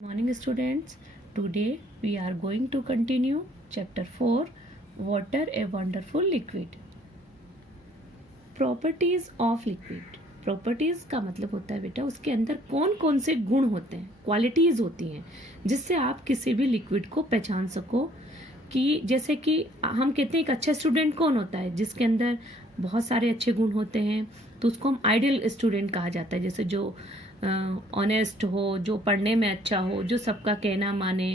Morning students, today we are going to continue chapter 4 water a wonderful liquid. Properties of liquid. Properties का मतलब होता है बेटा उसके अंदर कौन कौन से गुण होते हैं, क्वालिटीज होती हैं जिससे आप किसी भी लिक्विड को पहचान सको। कि जैसे कि हम कहते हैं एक अच्छा स्टूडेंट कौन होता है, जिसके अंदर बहुत सारे अच्छे गुण होते हैं, तो उसको हम आइडियल स्टूडेंट कहा जाता है। जैसे जो ऑनेस्ट हो, जो पढ़ने में अच्छा हो, जो सबका कहना माने,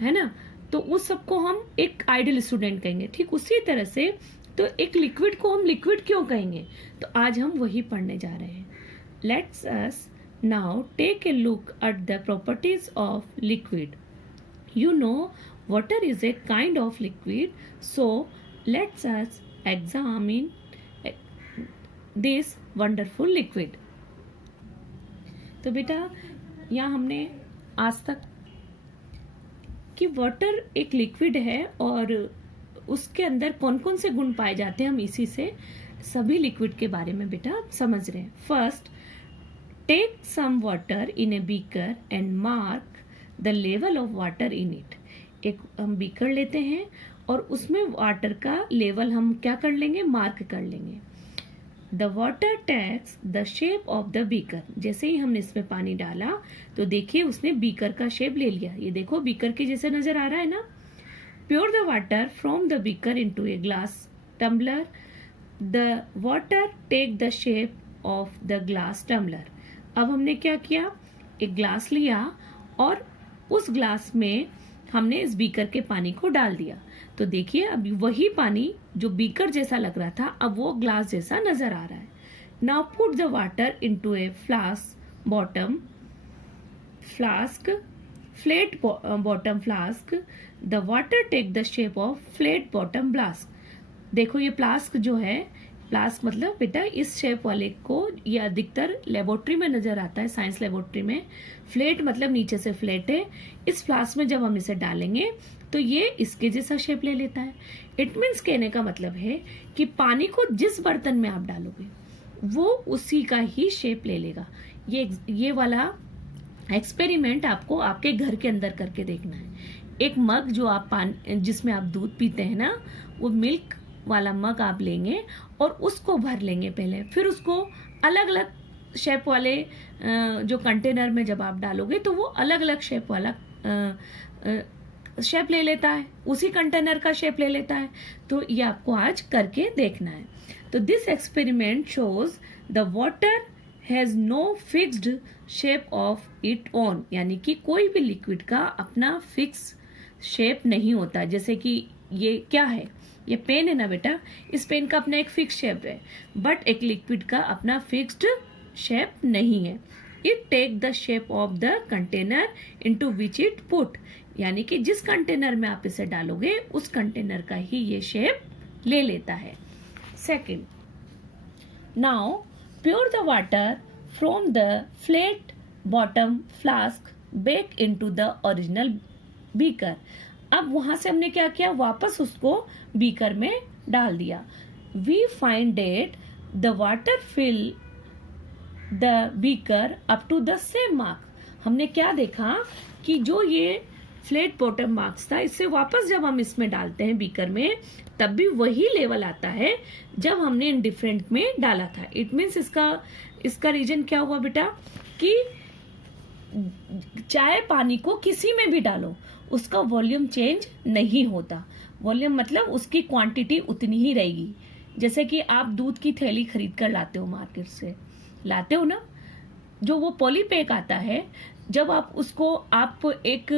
है ना, तो उस सबको हम एक आइडियल स्टूडेंट कहेंगे। ठीक उसी तरह से तो एक लिक्विड को हम लिक्विड क्यों कहेंगे, तो आज हम वही पढ़ने जा रहे हैं। Let's us now take a look at the properties of liquid. You know water is a kind of liquid, so let's us examine this wonderful liquid. तो बेटा यहाँ हमने आज तक कि वाटर एक लिक्विड है और उसके अंदर कौन कौन से गुण पाए जाते हैं, हम इसी से सभी लिक्विड के बारे में बेटा समझ रहे हैं। First, take some water in a beaker and mark the level of water in it. एक हम बीकर लेते हैं और उसमें वाटर का लेवल हम क्या कर लेंगे, मार्क कर लेंगे। The water takes the shape of the beaker. जैसे ही हमने इसमें पानी डाला तो देखिए उसने बीकर का शेप ले लिया। ये देखो बीकर के जैसे नजर आ रहा है ना। Pour the water from the beaker into a glass tumbler. The water take the shape of the glass tumbler. अब हमने क्या किया, एक ग्लास लिया और उस ग्लास में हमने इस बीकर के पानी को डाल दिया। तो देखिए अब वही पानी जो बीकर जैसा लग रहा था अब वो ग्लास जैसा नजर आ रहा है। Now put the water into a flask bottom flask flat bottom flask. The water take the shape of flat bottom flask. देखो ये फ्लास्क जो है, फ्लास्क मतलब बेटा इस शेप वाले को ये अधिकतर लेबोरेटरी में नजर आता है, साइंस लेबोरेटरी में। फ्लैट मतलब नीचे से फ्लैट है। इस फ्लास्क में जब हम इसे डालेंगे तो ये इसके जैसा शेप ले लेता है। इट मीन्स कहने का मतलब है कि पानी को जिस बर्तन में आप डालोगे वो उसी का ही शेप ले लेगा। ये वाला एक्सपेरिमेंट आपको आपके घर के अंदर करके देखना है। एक मग जो आप पानी जिसमें आप दूध पीते हैं ना, वो मिल्क वाला मग आप लेंगे और उसको भर लेंगे पहले, फिर उसको अलग अलग शेप वाले जो कंटेनर में जब आप डालोगे तो वो अलग अलग शेप वाला शेप ले लेता है, उसी कंटेनर का शेप ले लेता है। तो ये आपको आज करके देखना है। तो this experiment shows the water has no fixed shape of it own. यानी कि कोई भी लिक्विड का अपना फिक्स शेप नहीं होता। जैसे कि ये क्या है, ये पेन है ना बेटा, इस पेन का अपना एक फिक्स शेप है, बट एक लिक्विड का अपना फिक्स्ड शेप नहीं है। It take the shape of the container into which it put. यानी कि जिस कंटेनर में आप इसे डालोगे उस कंटेनर का ही ये शेप ले लेता है। Second, now pure the water from the flat bottom flask back into the original beaker. अब वहां से हमने क्या किया, वापस उसको बीकर में डाल दिया। We find that the water fill the beaker up to the same mark. हमने क्या देखा कि जो ये फ्लैट बॉटम मार्क्स था, इससे वापस जब हम इसमें डालते हैं बीकर में तब भी वही लेवल आता है जब हमने इंडिफरेंट में डाला था। इट मीन्स इसका रीजन क्या हुआ बेटा कि चाहे पानी को किसी में भी डालो उसका वॉल्यूम चेंज नहीं होता। वॉल्यूम मतलब उसकी क्वांटिटी उतनी ही रहेगी। जैसे कि आप दूध की थैली खरीद कर लाते हो, मार्केट से लाते हो ना, जो वो पॉलीपैक आता है, जब आप उसको आप एक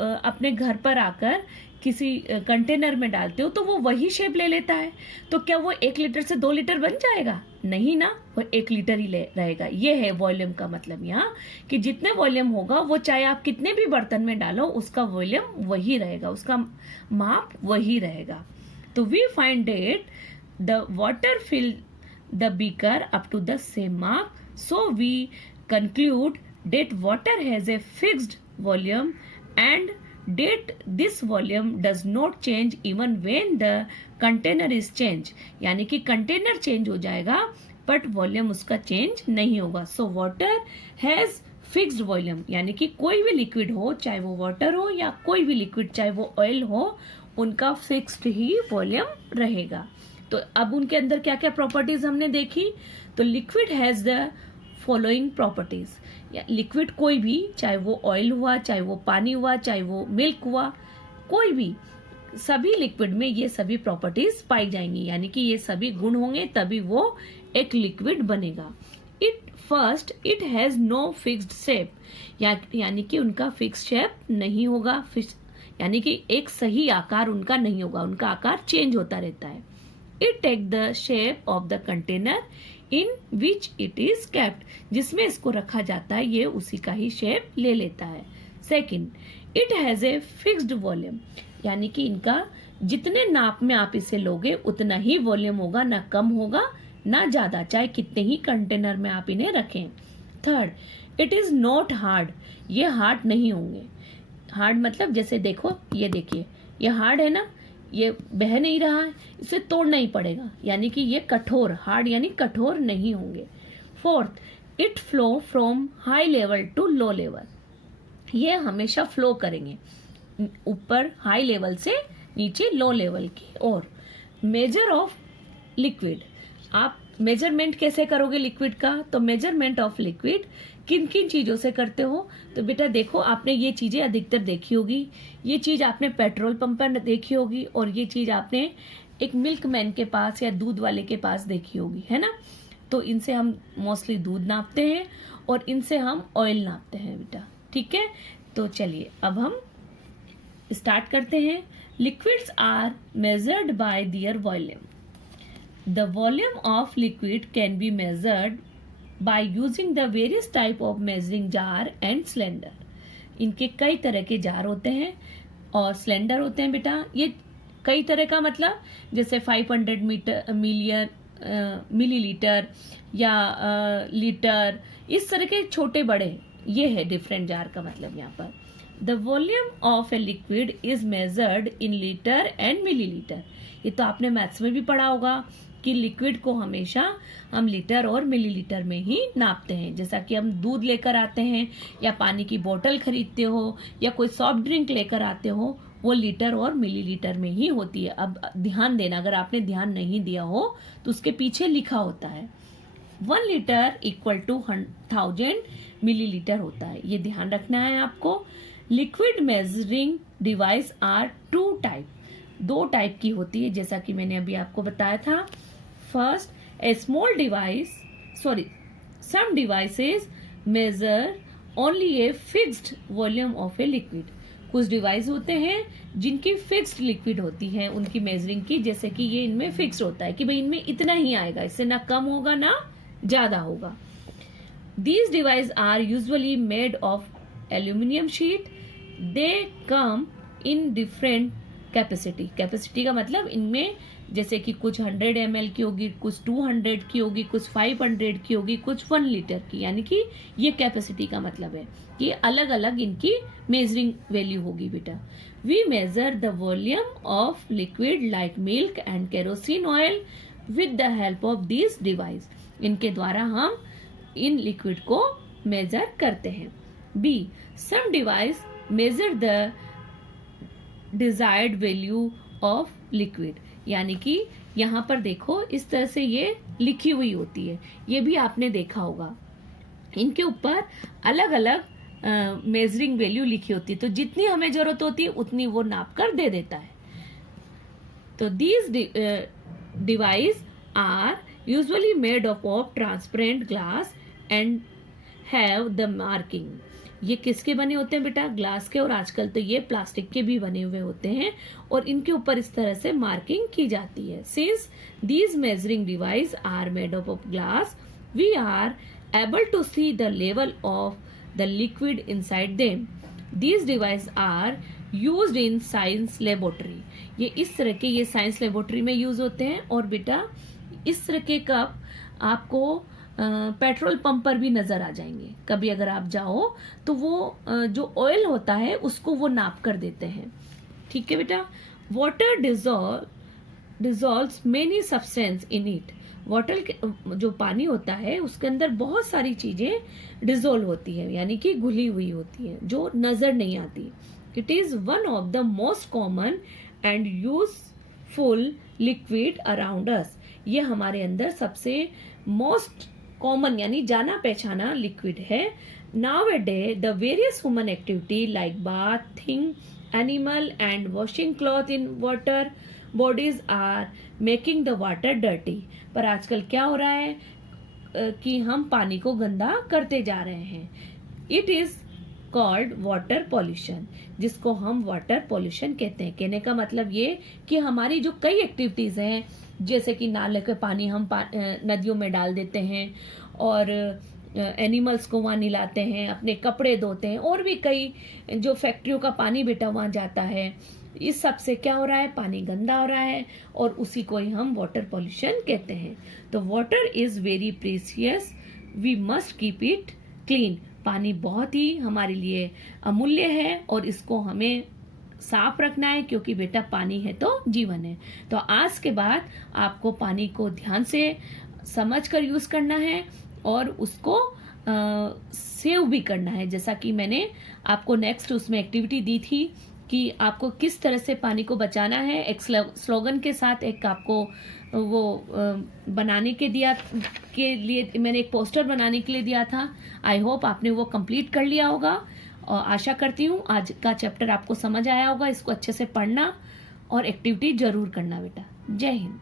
अपने घर पर आकर किसी कंटेनर में डालते हो तो वो वही शेप ले लेता है। तो क्या वो 1 लीटर से 2 लीटर बन जाएगा? नहीं ना, वो 1 लीटर ही रहेगा। ये है वॉल्यूम का मतलब यहाँ, कि जितने वॉल्यूम होगा वो चाहे आप कितने भी बर्तन में डालो उसका वॉल्यूम वही रहेगा, उसका माप वही रहेगा। तो we find that the water fill the beaker up to the same mark, so we conclude that water has a fixed volume and date this volume does not change even when the container is changed। यानी कि container change हो जाएगा but volume उसका change नहीं होगा। So water has fixed volume, यानी कि कोई भी लिक्विड हो, चाहे वो वाटर हो या कोई भी लिक्विड, चाहे वो ऑयल हो, उनका फिक्स्ड ही वॉल्यूम रहेगा। तो अब उनके अंदर क्या क्या प्रॉपर्टीज हमने देखी। तो liquid has the following properties, या लिक्विड कोई भी, चाहे वो ऑयल हुआ, चाहे वो पानी हुआ, चाहे वो मिल्क हुआ, कोई भी, सभी लिक्विड में ये सभी प्रॉपर्टीज पाई जाएंगी, यानी कि ये सभी गुण होंगे तभी वो एक लिक्विड बनेगा। It has no fixed shape, यानी कि उनका फिक्स शेप नहीं होगा, यानी कि एक सही आकार उनका नहीं होगा, उनका आकार चेंज होता रहता है। It take the shape of the container in which it is kept, जिसमें इसको रखा जाता है ये उसी का ही शेप ले लेता है। Second, it has a fixed volume, यानी कि इनका जितने नाप में आप इसे लोगे उतना ही वॉल्यूम होगा, ना कम होगा ना ज्यादा, चाहे कितने ही कंटेनर में आप इन्हें रखें। Third, it is not hard, ये हार्ड नहीं होंगे। हार्ड मतलब जैसे देखो, ये देखिए, ये हार्ड है ना, ये बह नहीं रहा है, इसे तोड़ना ही पड़ेगा, यानी कि ये कठोर, हार्ड यानी कठोर नहीं होंगे। Fourth, it flow from high level to low level, ये हमेशा फ्लो करेंगे ऊपर हाई लेवल से नीचे लो लेवल की ओर। मेजर ऑफ लिक्विड, आप मेजरमेंट कैसे करोगे लिक्विड का? तो मेजरमेंट ऑफ लिक्विड किन किन चीजों से करते हो? तो बेटा देखो, आपने ये चीजें अधिकतर देखी होगी, ये चीज आपने पेट्रोल पंप पर देखी होगी, और ये चीज आपने एक मिल्कमैन के पास या दूध वाले के पास देखी होगी, है ना। तो इनसे हम मोस्टली दूध नापते हैं और इनसे हम ऑयल नापते हैं बेटा, ठीक है। तो चलिए अब हम स्टार्ट करते हैं। Liquids are measured by their volume. The volume of liquid can be measured by using the various type of measuring jar and cylinder. इनके कई तरह के जार होते हैं और सिलेंडर होते हैं बेटा। ये कई तरह का मतलब जैसे 500 मिलीलीटर या लीटर, इस तरह के छोटे बड़े, ये है डिफरेंट जार का मतलब यहाँ पर। The volume of a liquid is measured in liter and milliliter. ये तो आपने मैथ्स में भी पढ़ा होगा कि लिक्विड को हमेशा हम लीटर और मिलीलीटर में ही नापते हैं। जैसा कि हम दूध लेकर आते हैं या पानी की बोतल खरीदते हो या कोई सॉफ्ट ड्रिंक लेकर आते हो, वो लीटर और मिलीलीटर में ही होती है। अब ध्यान देना, अगर आपने ध्यान नहीं दिया हो तो उसके पीछे लिखा होता है 1 लीटर इक्वल टू 1000 मिलीलीटर होता है, ये ध्यान रखना है आपको। Liquid measuring device are 2 type, 2 type की होती है, जैसा कि मैंने अभी आपको बताया था। First, a small device, some devices measure only a fixed volume of a liquid. कुछ डिवाइस होते हैं जिनकी फिक्स्ड लिक्विड होती है, उनकी मेजरिंग की, जैसे कि ये इनमें फिक्स होता है कि भाई इनमें इतना ही आएगा, इससे ना कम होगा ना ज्यादा होगा। These devices are usually made of aluminum sheet. They come in different capacity. Capacity का मतलब इनमें जैसे कि कुछ 100 ml की होगी, कुछ 200 की होगी, कुछ 500 की होगी, कुछ 1 लीटर की, यानी कि ये कैपेसिटी का मतलब है कि अलग अलग इनकी मेजरिंग वैल्यू होगी बेटा। We measure the volume of liquid like milk and kerosene oil with the help of this device. इनके द्वारा हम इन लिक्विड को मेजर करते हैं। B, some device measure the desired value of liquid, यानी कि यहाँ पर देखो इस तरह से ये लिखी हुई होती है, ये भी आपने देखा होगा, इनके ऊपर अलग अलग मेजरिंग वैल्यू लिखी होती है, तो जितनी हमें जरूरत होती है उतनी वो नाप कर दे देता है। तो these device are usually made of transparent glass and have the marking. ये किसके बने होते हैं बेटा? ग्लास के, और आजकल तो ये प्लास्टिक के भी बने हुए होते हैं और इनके ऊपर इस तरह से मार्किंग की जाती है। Since these measuring device are made of glass, we are able to see the level of the liquid inside them. These device are used in science laboratory. ये इस तरह के ये साइंस लेबोरेटरी में यूज होते हैं। और बेटा इस तरह के कप आपको पेट्रोल पंप पर भी नजर आ जाएंगे। कभी अगर आप जाओ तो वो जो ऑयल होता है उसको वो नाप कर देते हैं, ठीक है बेटा। Water dissolves many substance in it. Water जो पानी होता है उसके अंदर बहुत सारी चीजें डिजोल्व होती है, यानी कि घुली हुई होती है जो नजर नहीं आती। It is one of the most common and useful liquid around us. ये हमारे अंदर सबसे मोस्ट कॉमन यानी जाना पहचाना लिक्विड है। Nowadays, the various human activity like bathing animal and washing cloth in water bodies are making the water dirty। पर आजकल क्या हो रहा है कि हम पानी को गंदा करते जा रहे हैं। It is called water pollution, जिसको हम वाटर पॉल्यूशन कहते हैं। कहने का मतलब ये कि हमारी जो कई एक्टिविटीज हैं, जैसे कि नाले के पानी हम नदियों में डाल देते हैं और एनिमल्स को वहाँ नहलाते हैं, अपने कपड़े धोते हैं, और भी कई जो फैक्ट्रियों का पानी बेटा वहाँ जाता है, इस सब से क्या हो रहा है, पानी गंदा हो रहा है और उसी को ही हम वाटर पॉल्यूशन कहते हैं। तो water is very precious, we must keep it clean. पानी बहुत ही हमारे लिए अमूल्य है और इसको हमें साफ रखना है, क्योंकि बेटा पानी है तो जीवन है। तो आज के बाद आपको पानी को ध्यान से समझ कर यूज करना है और उसको सेव भी करना है। जैसा कि मैंने आपको नेक्स्ट उसमें एक्टिविटी दी थी कि आपको किस तरह से पानी को बचाना है, एक स्लोगन के साथ एक आपको वो बनाने के लिए मैंने एक पोस्टर बनाने के लिए दिया था। आई होप आपने वो कंप्लीट कर लिया होगा और आशा करती हूँ आज का चैप्टर आपको समझ आया होगा। इसको अच्छे से पढ़ना और एक्टिविटी जरूर करना बेटा। जय हिंद।